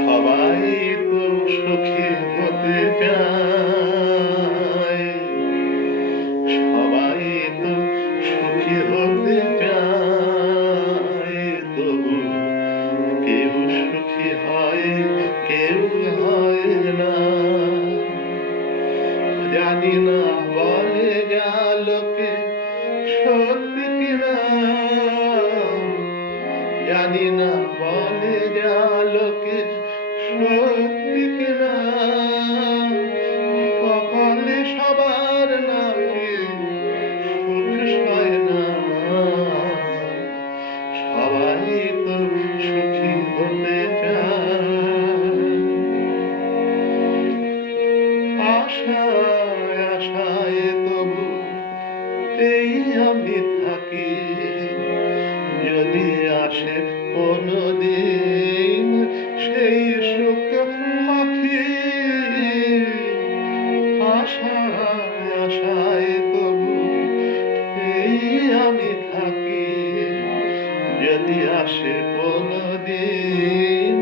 সবাই তো সুখী হতে চায়, সবাই তো সুখী হতে চায়, তবু কেউ সুখী হয়, কেউ হয় না। জানি না বলে যা লোকে সত্যি কিনা, জানি না বলে যা লোকে সত্যি কিনা। কপালে সবার নাকি সুখ সয় না, সবাই তো সুখী হতে চায়। আশায় আশায় তবু এই আমি থাকি, যদি আসে কোনদিন সেই সুখ মাখি। আশায় আশায় তবু এই আমি থাকি, যদি আসে কোনদিন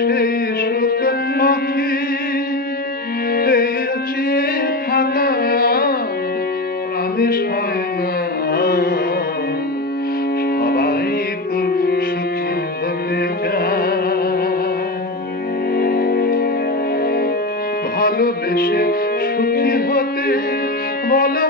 সেই সুখ মাখি। এই চেয়ে থাকা প্রাণে সয় না, সবাই তো সুখী হতে চায়। ভালোবেসে সুখী হতে বলো